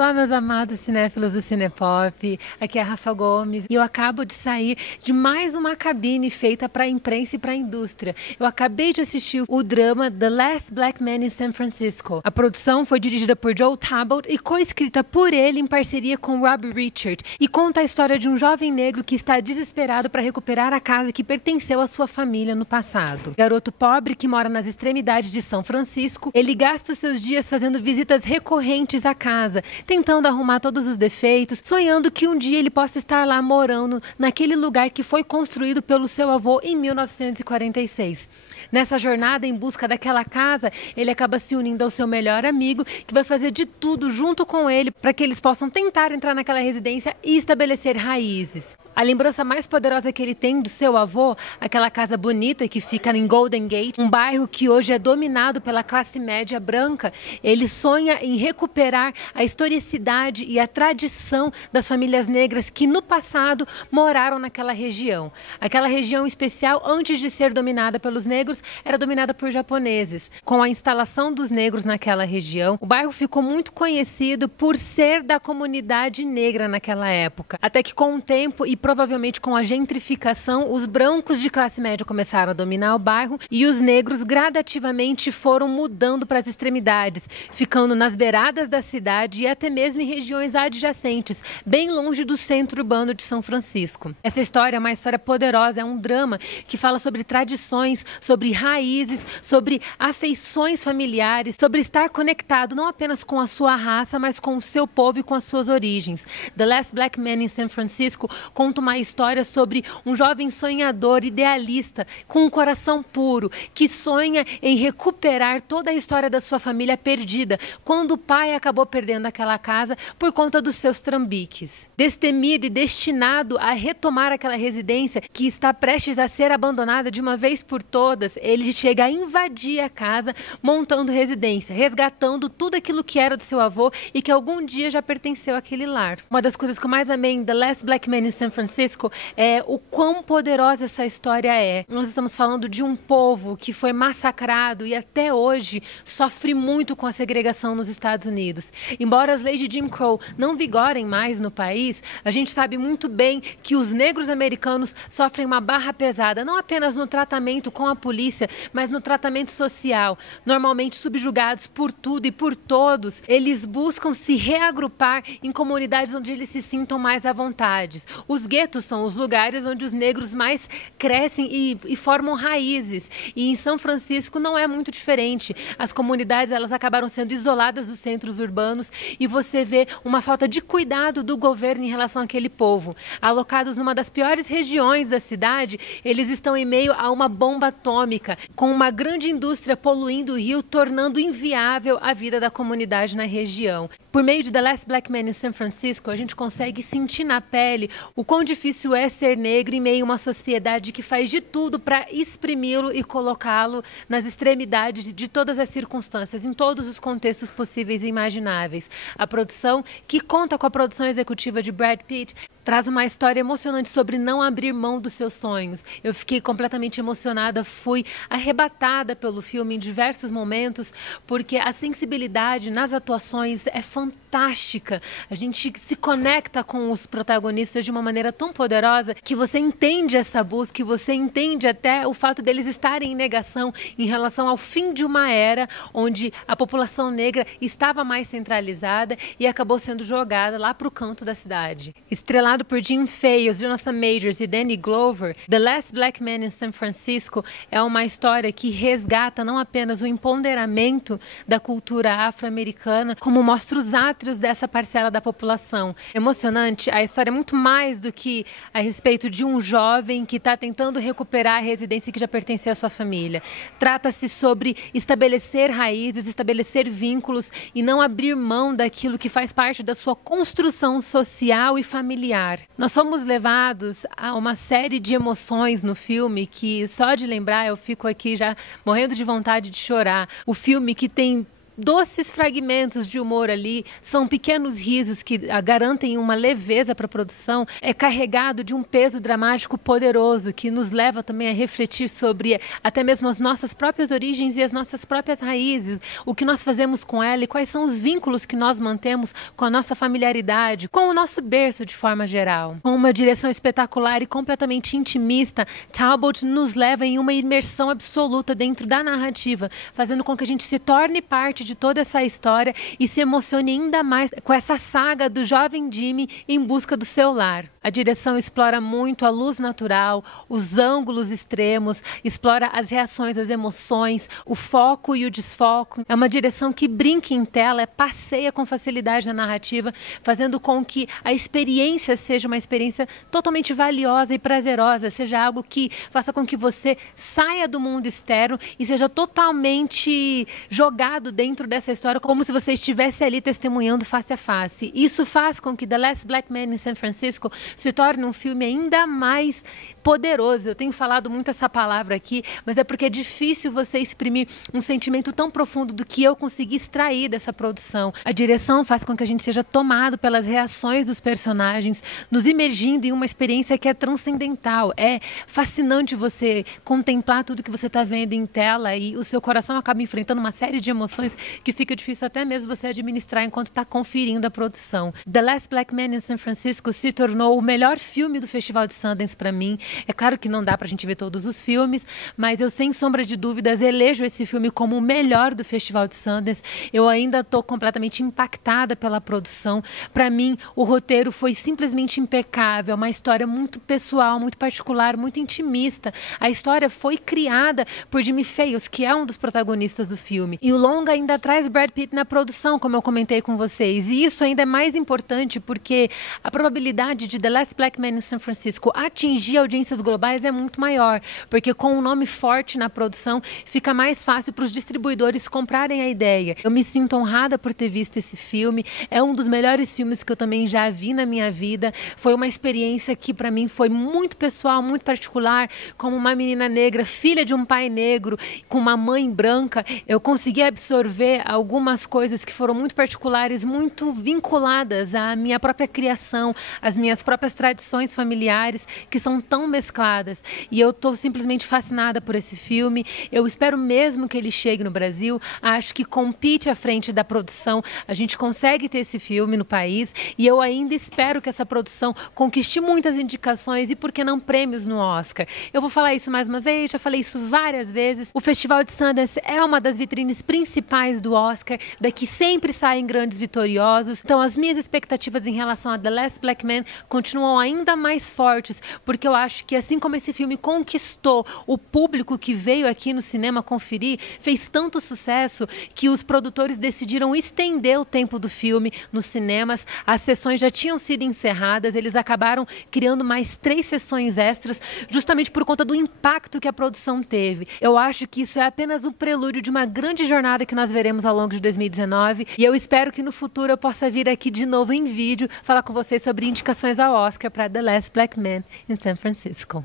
Olá, meus amados cinéfilos do Cinepop, aqui é a Rafa Gomes e eu acabo de sair de mais uma cabine feita para a imprensa e para a indústria. Eu acabei de assistir o drama The Last Black Man in San Francisco. A produção foi dirigida por Joe Talbot e coescrita por ele em parceria com Rob Richard e conta a história de um jovem negro que está desesperado para recuperar a casa que pertenceu à sua família no passado. Garoto pobre que mora nas extremidades de São Francisco, ele gasta os seus dias fazendo visitas recorrentes à casa, tentando arrumar todos os defeitos, sonhando que um dia ele possa estar lá morando naquele lugar que foi construído pelo seu avô em 1946. Nessa jornada em busca daquela casa, ele acaba se unindo ao seu melhor amigo, que vai fazer de tudo junto com ele para que eles possam tentar entrar naquela residência e estabelecer raízes. A lembrança mais poderosa que ele tem do seu avô, aquela casa bonita que fica em Golden Gate, um bairro que hoje é dominado pela classe média branca, ele sonha em recuperar a historicidade e a tradição das famílias negras que no passado moraram naquela região. Aquela região especial, antes de ser dominada pelos negros, era dominada por japoneses. Com a instalação dos negros naquela região, o bairro ficou muito conhecido por ser da comunidade negra naquela época. Até que com o tempo e provavelmente com a gentrificação, os brancos de classe média começaram a dominar o bairro e os negros gradativamente foram mudando para as extremidades, ficando nas beiradas da cidade e até mesmo em regiões adjacentes, bem longe do centro urbano de São Francisco. Essa história é uma história poderosa, é um drama que fala sobre tradições, sobre raízes, sobre afeições familiares, sobre estar conectado não apenas com a sua raça, mas com o seu povo e com as suas origens. The Last Black Man in San Francisco conta uma história sobre um jovem sonhador, idealista, com um coração puro, que sonha em recuperar toda a história da sua família perdida, quando o pai acabou perdendo aquela casa por conta dos seus trambiques. Destemido e destinado a retomar aquela residência que está prestes a ser abandonada de uma vez por todas, ele chega a invadir a casa, montando residência, resgatando tudo aquilo que era do seu avô e que algum dia já pertenceu àquele lar. Uma das coisas que eu mais amei em The Last Black Man in San Francisco é o quão poderosa essa história é. Nós estamos falando de um povo que foi massacrado e até hoje sofre muito com a segregação nos Estados Unidos. Embora as leis de Jim Crow não vigorem mais no país, a gente sabe muito bem que os negros americanos sofrem uma barra pesada, não apenas no tratamento com a polícia, mas no tratamento social. Normalmente subjugados por tudo e por todos, eles buscam se reagrupar em comunidades onde eles se sintam mais à vontade. Os guetos são os lugares onde os negros mais crescem e formam raízes. E em São Francisco não é muito diferente. As comunidades, elas acabaram sendo isoladas dos centros urbanos e você vê uma falta de cuidado do governo em relação àquele povo. Alocados numa das piores regiões da cidade, eles estão em meio a uma bomba atômica, com uma grande indústria poluindo o rio, tornando inviável a vida da comunidade na região. Por meio de The Last Black Man in San Francisco, a gente consegue sentir na pele o quão difícil é ser negro em meio a uma sociedade que faz de tudo para exprimi-lo e colocá-lo nas extremidades de todas as circunstâncias, em todos os contextos possíveis e imagináveis. A produção, que conta com a produção executiva de Brad Pitt, traz uma história emocionante sobre não abrir mão dos seus sonhos. Eu fiquei completamente emocionada, fui arrebatada pelo filme em diversos momentos, porque a sensibilidade nas atuações é fantástica. A gente se conecta com os protagonistas de uma maneira tão poderosa que você entende essa busca, que você entende até o fato deles estarem em negação em relação ao fim de uma era onde a população negra estava mais centralizada e acabou sendo jogada lá para o canto da cidade. Estrelado por Jim Feios, Jonathan Majors e Danny Glover, The Last Black Man in San Francisco é uma história que resgata não apenas o empoderamento da cultura afro-americana, como mostra os átrios dessa parcela da população. Emocionante, a história é muito mais do que a respeito de um jovem que está tentando recuperar a residência que já pertencia à sua família. Trata-se sobre estabelecer raízes, estabelecer vínculos e não abrir mão daquilo que faz parte da sua construção social e familiar. Nós somos levados a uma série de emoções no filme que só de lembrar eu fico aqui já morrendo de vontade de chorar. O filme que tem doces fragmentos de humor ali, são pequenos risos que garantem uma leveza para a produção, é carregado de um peso dramático poderoso que nos leva também a refletir sobre até mesmo as nossas próprias origens e as nossas próprias raízes, o que nós fazemos com ela e quais são os vínculos que nós mantemos com a nossa familiaridade, com o nosso berço de forma geral. Com uma direção espetacular e completamente intimista, Talbot nos leva em uma imersão absoluta dentro da narrativa, fazendo com que a gente se torne parte de toda essa história e se emocione ainda mais com essa saga do jovem Jimmy em busca do seu lar. A direção explora muito a luz natural, os ângulos extremos, explora as reações, as emoções, o foco e o desfoco. É uma direção que brinca em tela, passeia com facilidade na narrativa, fazendo com que a experiência seja uma experiência totalmente valiosa e prazerosa, seja algo que faça com que você saia do mundo externo e seja totalmente jogado dentro dessa história, como se você estivesse ali testemunhando face a face. Isso faz com que The Last Black Man in San Francisco se torne um filme ainda mais poderoso. Eu tenho falado muito essa palavra aqui, mas é porque é difícil você exprimir um sentimento tão profundo do que eu consegui extrair dessa produção. A direção faz com que a gente seja tomado pelas reações dos personagens, nos imergindo em uma experiência que é transcendental. É fascinante você contemplar tudo que você está vendo em tela e o seu coração acaba enfrentando uma série de emoções que fica difícil até mesmo você administrar enquanto está conferindo a produção. The Last Black Man in San Francisco se tornou o melhor filme do Festival de Sundance para mim. É claro que não dá para a gente ver todos os filmes, mas eu, sem sombra de dúvidas, elejo esse filme como o melhor do Festival de Sundance. Eu ainda estou completamente impactada pela produção. Para mim, o roteiro foi simplesmente impecável, uma história muito pessoal, muito particular, muito intimista. A história foi criada por Jimmy Fails, que é um dos protagonistas do filme. E o longa ainda traz Brad Pitt na produção, como eu comentei com vocês. E isso ainda é mais importante porque a probabilidade de The Last Black Man in San Francisco atingir audiências globais é muito maior, porque com um nome forte na produção fica mais fácil para os distribuidores comprarem a ideia. Eu me sinto honrada por ter visto esse filme, é um dos melhores filmes que eu também já vi na minha vida. Foi uma experiência que para mim foi muito pessoal, muito particular, como uma menina negra, filha de um pai negro, com uma mãe branca. Eu consegui absorver algumas coisas que foram muito particulares, muito vinculadas à minha própria criação, às minhas próprias tradições familiares, que são tão mescladas. E eu estou simplesmente fascinada por esse filme. Eu espero mesmo que ele chegue no Brasil. Acho que compete à frente da produção. A gente consegue ter esse filme no país e eu ainda espero que essa produção conquiste muitas indicações e, por que não, prêmios no Oscar. Eu vou falar isso mais uma vez, já falei isso várias vezes. O Festival de Sundance é uma das vitrines principais do Oscar. Daqui sempre saem grandes vitoriosos. Então, as minhas expectativas em relação a The Last Black Man continuam ainda mais fortes, porque eu acho que, assim como esse filme conquistou o público que veio aqui no cinema conferir, fez tanto sucesso que os produtores decidiram estender o tempo do filme nos cinemas. As sessões já tinham sido encerradas, eles acabaram criando mais 3 sessões extras, justamente por conta do impacto que a produção teve. Eu acho que isso é apenas um prelúdio de uma grande jornada que nós veremos ao longo de 2019 e eu espero que no futuro eu possa vir aqui de novo em vídeo falar com vocês sobre indicações ao Oscar para The Last Black Man in San Francisco.